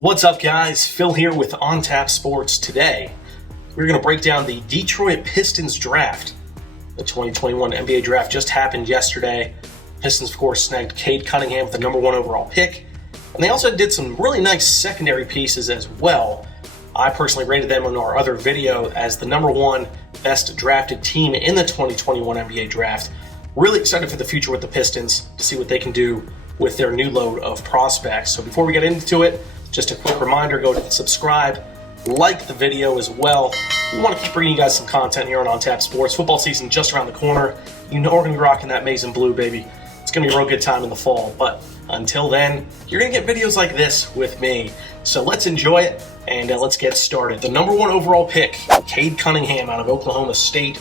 What's up, guys? Phil here with On Tap Sports. Today, we're going to break down the Detroit Pistons draft. The 2021 NBA draft just happened yesterday. Pistons, of course, snagged Cade Cunningham with the number 1 overall pick. And they also did some really nice secondary pieces as well. I personally rated them in our other video as the number 1 best drafted team in the 2021 NBA draft. Really excited for the future with the Pistons to see what they can do with their new load of prospects. So before we get into it, just a quick reminder, go to subscribe, like the video as well. We want to keep bringing you guys some content here on Tap Sports. Football season just around the corner. You know we're going to be rocking that maize and blue, baby. It's going to be a real good time in the fall. But until then, you're going to get videos like this with me. So let's enjoy it, and let's get started. The number 1 overall pick, Cade Cunningham out of Oklahoma State,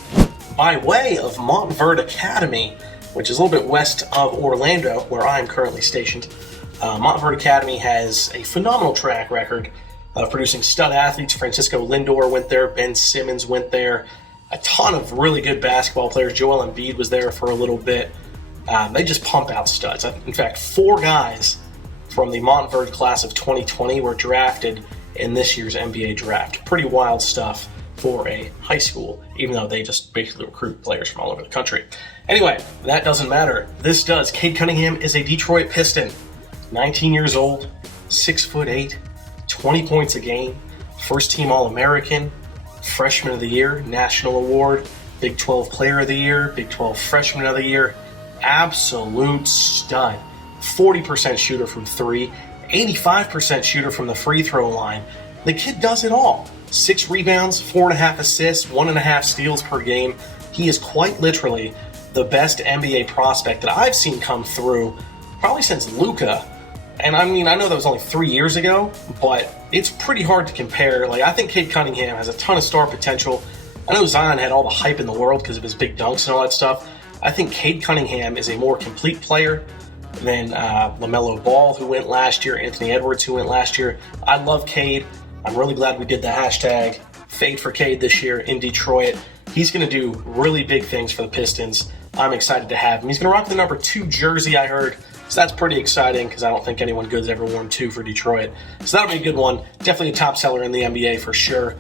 by way of Montverde Academy, which is a little bit west of Orlando, where I'm currently stationed. Montverde Academy has a phenomenal track record of producing stud athletes. Francisco Lindor went there, Ben Simmons went there, a ton of really good basketball players. Joel Embiid was there for a little bit. They just pump out studs. In fact, 4 guys from the Montverde class of 2020 were drafted in this year's NBA draft. Pretty wild stuff for a high school, even though they just basically recruit players from all over the country. Anyway, that doesn't matter. This does. Cade Cunningham is a Detroit Piston. 19 years old, 6'8", 20 points a game, first team All-American, Freshman of the Year, National Award, Big 12 Player of the Year, Big 12 Freshman of the Year, absolute stud. 40% shooter from 3, 85% shooter from the free throw line. The kid does it all. 6 rebounds, 4.5 assists, 1.5 steals per game. He is quite literally the best NBA prospect that I've seen come through probably since Luka. And I mean, I know that was only 3 years ago, but it's pretty hard to compare. I think Cade Cunningham has a ton of star potential. I know Zion had all the hype in the world because of his big dunks and all that stuff. I think Cade Cunningham is a more complete player than LaMelo Ball, who went last year, Anthony Edwards, who went last year. I love Cade. I'm really glad we did the hashtag Fade for Cade this year in Detroit. He's going to do really big things for the Pistons. I'm excited to have him. He's going to rock the number 2 jersey, I heard. So that's pretty exciting because I don't think anyone good's ever worn 2 for Detroit. So that'll be a good one. Definitely a top seller in the NBA for sure.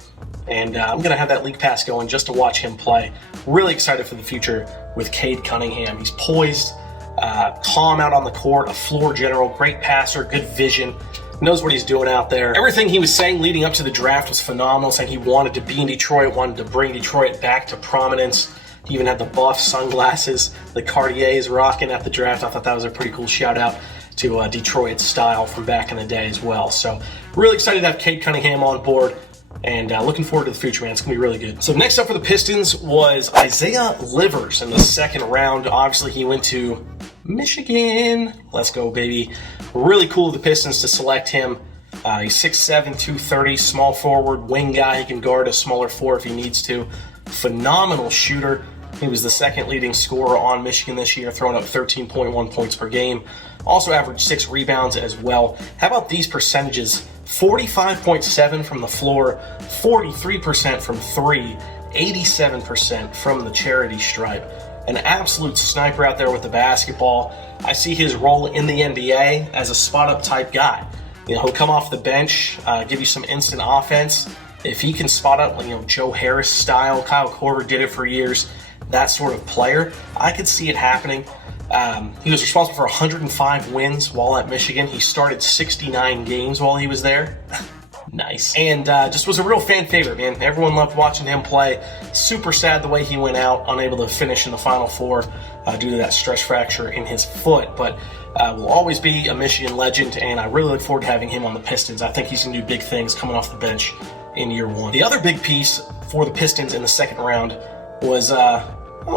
And I'm going to have that league pass going just to watch him play. Really excited for the future with Cade Cunningham. He's poised, calm out on the court, a floor general, great passer, good vision, knows what he's doing out there. Everything he was saying leading up to the draft was phenomenal, saying he wanted to be in Detroit, wanted to bring Detroit back to prominence. He even had the buff sunglasses, the Cartiers rocking at the draft. I thought that was a pretty cool shout out to Detroit style from back in the day as well. So really excited to have Cade Cunningham on board and looking forward to the future, man. It's going to be really good. So next up for the Pistons was Isaiah Livers in the 2nd round. Obviously, he went to Michigan. Let's go, baby. Really cool of the Pistons to select him. He's 6'7", 230, small forward, wing guy. He can guard a smaller 4 if he needs to. Phenomenal shooter. He was the 2nd leading scorer on Michigan this year, throwing up 13.1 points per game. Also averaged 6 rebounds as well. How about these percentages? 45.7 from the floor, 43% from 3, 87% from the charity stripe. An absolute sniper out there with the basketball. I see his role in the NBA as a spot-up type guy. He'll come off the bench, give you some instant offense. If he can spot up, Joe Harris style, Kyle Korver did it for years, that sort of player, I could see it happening. He was responsible for 105 wins while at Michigan. He started 69 games while he was there. Nice. And just was a real fan favorite, man. Everyone loved watching him play. Super sad the way he went out, unable to finish in the Final Four due to that stress fracture in his foot. But will always be a Michigan legend, and I really look forward to having him on the Pistons. I think he's going to do big things coming off the bench in year 1. The other big piece for the Pistons in the 2nd round was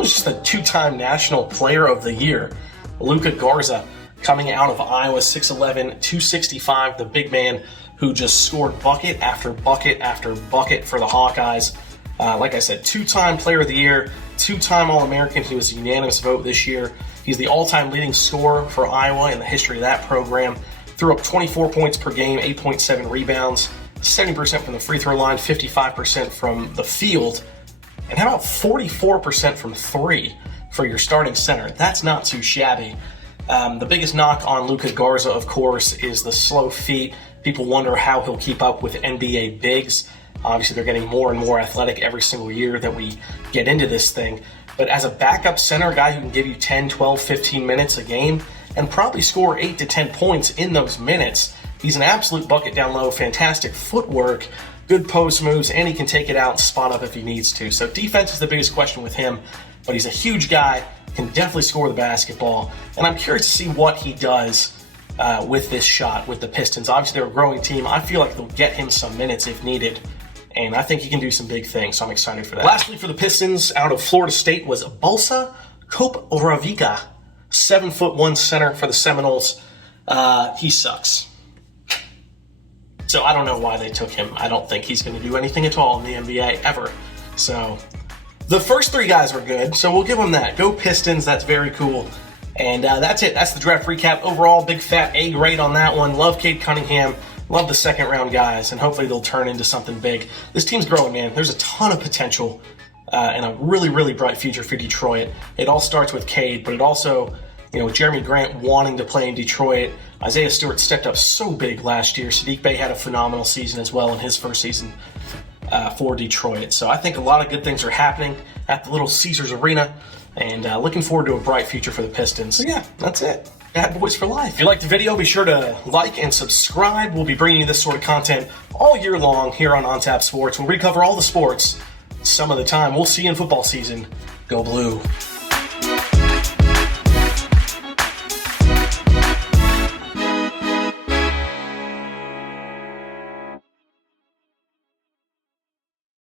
just the 2-time National Player of the Year, Luka Garza, coming out of Iowa, 6'11", 265, the big man who just scored bucket after bucket after bucket for the Hawkeyes. Like I said, 2-time Player of the Year, 2-time All-American. He was a unanimous vote this year. He's the all-time leading scorer for Iowa in the history of that program. Threw up 24 points per game, 8.7 rebounds, 70% from the free throw line, 55% from the field. And how about 44% from 3 for your starting center? That's not too shabby. The biggest knock on Luka Garza, of course, is the slow feet. People wonder how he'll keep up with NBA bigs. Obviously, they're getting more and more athletic every single year that we get into this thing. But as a backup center, guy who can give you 10, 12, 15 minutes a game and probably score 8 to 10 points in those minutes, he's an absolute bucket down low, fantastic footwork, good post moves, and he can take it out and spot up if he needs to. So defense is the biggest question with him, but he's a huge guy, can definitely score the basketball, and I'm curious to see what he does with this shot with the Pistons. Obviously, they're a growing team. I feel like they'll get him some minutes if needed, and I think he can do some big things, so I'm excited for that. Lastly, for the Pistons, out of Florida State was Balsa Koprivica, 7'1" center for the Seminoles. He sucks. So I don't know why they took him. I don't think he's going to do anything at all in the NBA ever. So the first 3 guys were good, so we'll give them that. Go Pistons, that's very cool. And that's it. That's the draft recap. Overall, big fat A grade on that one. Love Cade Cunningham. Love the second round guys, and hopefully they'll turn into something big. This team's growing, man. There's a ton of potential and a really, really bright future for Detroit. It all starts with Cade, but it also, with Jeremy Grant wanting to play in Detroit. Isaiah Stewart stepped up so big last year. Saddiq Bey had a phenomenal season as well in his first season for Detroit. So I think a lot of good things are happening at the Little Caesars Arena, and looking forward to a bright future for the Pistons. So yeah, that's it. Bad Boys for Life. If you liked the video, be sure to like and subscribe. We'll be bringing you this sort of content all year long here on Tap Sports. We'll recover all the sports some of the time. We'll see you in football season. Go Blue.